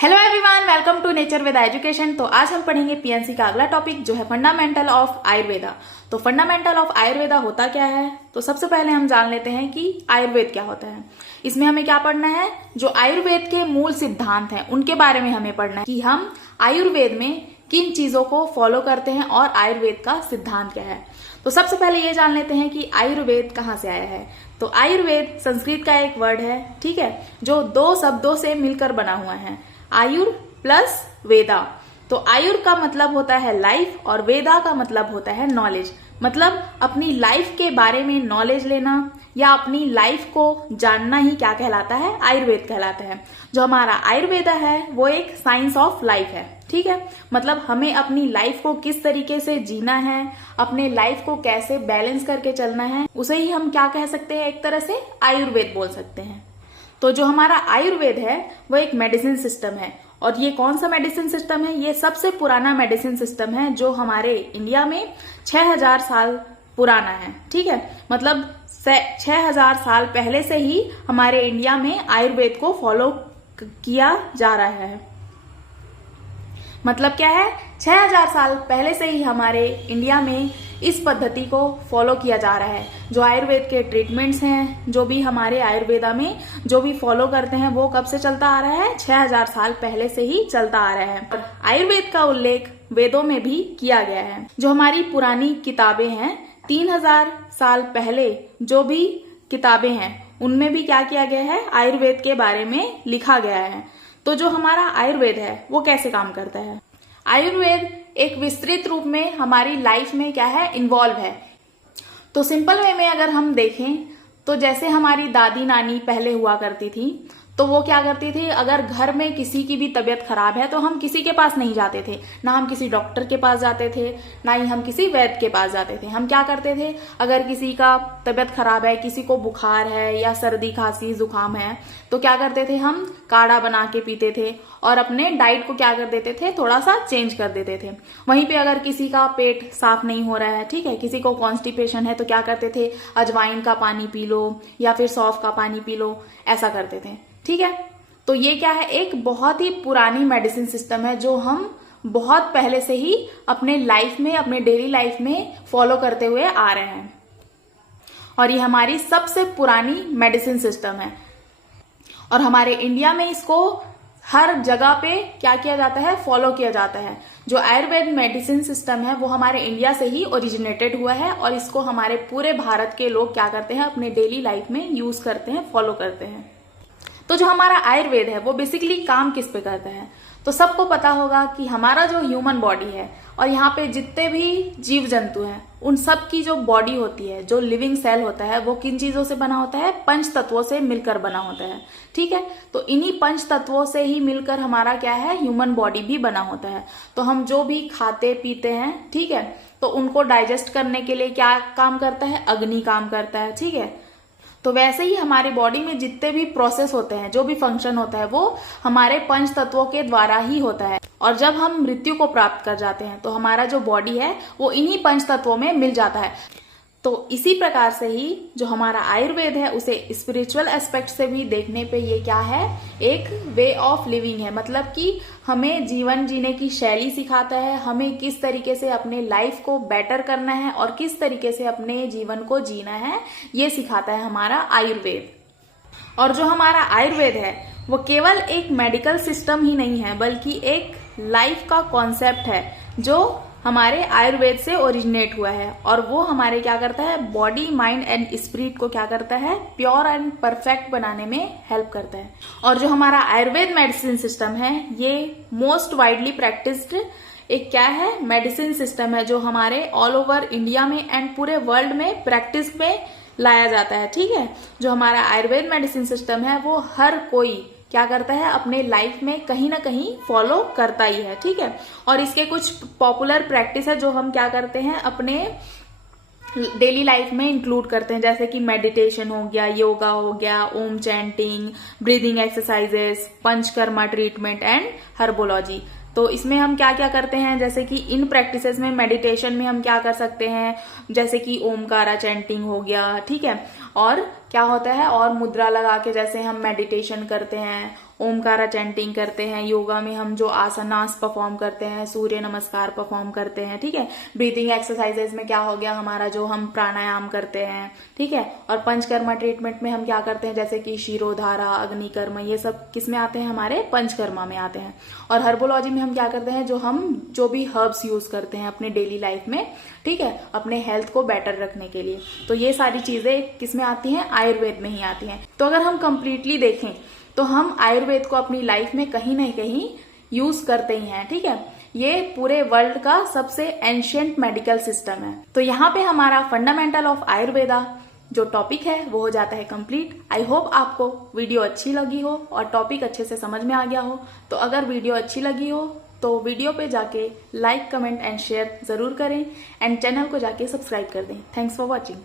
Hello everyone, welcome to nature with education. तो आज हम पढ़ेंगे पीएनसी का अगला टॉपिक जो है फंडामेंटल ऑफ आयुर्वेदा। तो फंडामेंटल ऑफ आयुर्वेदा होता क्या है? तो सबसे पहले हम जान लेते हैं कि आयुर्वेद क्या होता है। इसमें हमें क्या पढ़ना है? जो आयुर्वेद के मूल सिद्धांत हैं उनके बारे में हमें पढ़ना है कि हम आयुर्वेद में किन चीजों को फॉलो करते हैं और आयुर्वेद का सिद्धांत क्या है। तो सबसे पहले ये जान लेते हैं कि आयुर्वेद कहाँ से आया है। तो आयुर्वेद संस्कृत का एक वर्ड है, ठीक है, जो दो शब्दों से मिलकर बना हुआ है, आयुर प्लस वेदा। तो आयुर का मतलब होता है लाइफ और वेदा का मतलब होता है नॉलेज। मतलब अपनी लाइफ के बारे में नॉलेज लेना या अपनी लाइफ को जानना ही क्या कहलाता है? आयुर्वेद कहलाता है। जो हमारा आयुर्वेदा है वो एक साइंस ऑफ लाइफ है, ठीक है। मतलब हमें अपनी लाइफ को किस तरीके से जीना है, अपने लाइफ को कैसे बैलेंस करके चलना है, उसे ही हम क्या कह सकते हैं? एक तरह से आयुर्वेद बोल सकते हैं। तो जो हमारा आयुर्वेद है वो एक मेडिसिन सिस्टम है। और ये कौन सा मेडिसिन सिस्टम है? ये सबसे पुराना मेडिसिन सिस्टम है जो हमारे इंडिया में 6000 साल पुराना है, ठीक है। मतलब 6000 साल पहले से ही हमारे इंडिया में आयुर्वेद को फॉलो किया जा रहा है। मतलब क्या है? 6000 साल पहले से ही हमारे इंडिया में इस पद्धति को फॉलो किया जा रहा है। जो आयुर्वेद के ट्रीटमेंट्स हैं, जो भी हमारे आयुर्वेदा में जो भी फॉलो करते हैं, वो कब से चलता आ रहा है? 6000 साल पहले से ही चलता आ रहा है। और आयुर्वेद का उल्लेख वेदों में भी किया गया है। जो हमारी पुरानी किताबें हैं, 3000 साल पहले जो भी किताबें हैं उनमें भी क्या किया गया है? आयुर्वेद के बारे में लिखा गया है। तो जो हमारा आयुर्वेद है वो कैसे काम करता है? आयुर्वेद एक विस्तृत रूप में हमारी लाइफ में क्या है? इन्वॉल्व है। तो सिंपल वे में अगर हम देखें तो जैसे हमारी दादी नानी पहले हुआ करती थी, तो वो क्या करती थी? अगर घर में किसी की भी तबीयत खराब है तो हम किसी के पास नहीं जाते थे, ना हम किसी डॉक्टर के पास जाते थे, ना ही हम किसी वैद्य के पास जाते थे। हम क्या करते थे? अगर किसी का तबीयत खराब है, किसी को बुखार है या सर्दी खांसी जुकाम है, तो क्या करते थे? हम काढ़ा बना के पीते थे और अपने डाइट को क्या कर देते थे? थोड़ा सा चेंज कर देते थे। वहीं पे अगर किसी का पेट साफ नहीं हो रहा है, ठीक है, किसी को कॉन्स्टिपेशन है, तो क्या करते थे? अजवाइन का पानी पी लो या फिर सौंफ का पानी पी लो, ऐसा करते थे, ठीक है। तो ये क्या है? एक बहुत ही पुरानी मेडिसिन सिस्टम है जो हम बहुत पहले से ही अपने लाइफ में, अपने डेली लाइफ में फॉलो करते हुए आ रहे हैं। और ये हमारी सबसे पुरानी मेडिसिन सिस्टम है और हमारे इंडिया में इसको हर जगह पे क्या किया जाता है? फॉलो किया जाता है। जो आयुर्वेद मेडिसिन सिस्टम है वो हमारे इंडिया से ही ओरिजिनेटेड हुआ है और इसको हमारे पूरे भारत के लोग क्या करते हैं? अपने डेली लाइफ में यूज करते हैं, फॉलो करते हैं। तो जो हमारा आयुर्वेद है वो बेसिकली काम किस पे करता है? तो सबको पता होगा कि हमारा जो ह्यूमन बॉडी है और यहाँ पे जितने भी जीव जंतु हैं उन सब की जो बॉडी होती है, जो लिविंग सेल होता है, वो किन चीजों से बना होता है? पंच तत्वों से मिलकर बना होता है, ठीक है। तो इन्हीं पंच तत्वों से ही मिलकर हमारा क्या है? ह्यूमन बॉडी भी बना होता है। तो हम जो भी खाते पीते हैं, ठीक है, तो उनको डाइजेस्ट करने के लिए क्या काम करता है? अग्नि काम करता है, ठीक है। तो वैसे ही हमारी बॉडी में जितने भी प्रोसेस होते हैं, जो भी फंक्शन होता है, वो हमारे पंच तत्वों के द्वारा ही होता है। और जब हम मृत्यु को प्राप्त कर जाते हैं तो हमारा जो बॉडी है वो इन्हीं पंच तत्वों में मिल जाता है। तो इसी प्रकार से ही जो हमारा आयुर्वेद है उसे स्पिरिचुअल एस्पेक्ट से भी देखने पे ये क्या है? एक वे ऑफ लिविंग है। मतलब कि हमें जीवन जीने की शैली सिखाता है, हमें किस तरीके से अपने लाइफ को बेटर करना है और किस तरीके से अपने जीवन को जीना है, ये सिखाता है हमारा आयुर्वेद। और जो हमारा आयुर्वेद है वो केवल एक मेडिकल सिस्टम ही नहीं है, बल्कि एक लाइफ का कॉन्सेप्ट है जो हमारे आयुर्वेद से ओरिजिनेट हुआ है। और वो हमारे क्या करता है? बॉडी, माइंड एंड स्पिरिट को क्या करता है? प्योर एंड परफेक्ट बनाने में हेल्प करता है। और जो हमारा आयुर्वेद मेडिसिन सिस्टम है ये मोस्ट वाइडली प्रैक्टिस्ड एक क्या है? मेडिसिन सिस्टम है जो हमारे ऑल ओवर इंडिया में एंड पूरे वर्ल्ड में प्रैक्टिस में लाया जाता है, ठीक है। जो हमारा आयुर्वेद मेडिसिन सिस्टम है वो हर कोई क्या करता है? अपने लाइफ में कहीं ना कहीं फॉलो करता ही है, ठीक है। और इसके कुछ पॉपुलर प्रैक्टिस है जो हम क्या करते हैं? अपने डेली लाइफ में इंक्लूड करते हैं, जैसे कि मेडिटेशन हो गया, योगा हो गया, Om chanting, breathing exercises, panchakarma treatment and herbology. तो इसमें हम क्या क्या करते हैं? जैसे कि इन प्रैक्टिसेस में, मेडिटेशन में हम क्या कर सकते हैं? जैसे कि ओमकारा चैंटिंग हो गया, ठीक है। और क्या होता है? और मुद्रा लगा के जैसे हम मेडिटेशन करते हैं, ओमकारा चैंटिंग करते हैं, योगा में हम जो आसनास परफॉर्म करते हैं, सूर्य नमस्कार परफॉर्म करते हैं, ठीक है। ब्रीथिंग एक्सरसाइजेज में क्या हो गया हमारा, जो हम प्राणायाम करते हैं, ठीक है। और पंचकर्मा ट्रीटमेंट में हम क्या करते हैं, जैसे कि शिरोधारा, अग्निकर्म, ये सब किस में आते हैं, हमारे पंचकर्मा में आते हैं। और हर्बोलॉजी में हम क्या करते हैं, जो भी हर्ब्स यूज करते हैं अपने डेली लाइफ में, ठीक है, अपने हेल्थ को बेटर रखने के लिए। तो ये सारी चीजें किस में आती हैं, आयुर्वेद में ही आती हैं। तो अगर हम कंप्लीटली देखें तो हम आयुर्वेद को अपनी लाइफ में कहीं ना कहीं यूज करते ही हैं, ठीक है। ये पूरे वर्ल्ड का सबसे एंशिएंट मेडिकल सिस्टम है। तो यहाँ पे हमारा फंडामेंटल ऑफ आयुर्वेदा जो टॉपिक है वो हो जाता है कंप्लीट। आई होप आपको वीडियो अच्छी लगी हो और टॉपिक अच्छे से समझ में आ गया हो। तो अगर वीडियो अच्छी लगी हो तो वीडियो पे जाके लाइक, कमेंट एंड शेयर जरूर करें एंड चैनल को जाके सब्सक्राइब कर दें। Thanks for watching.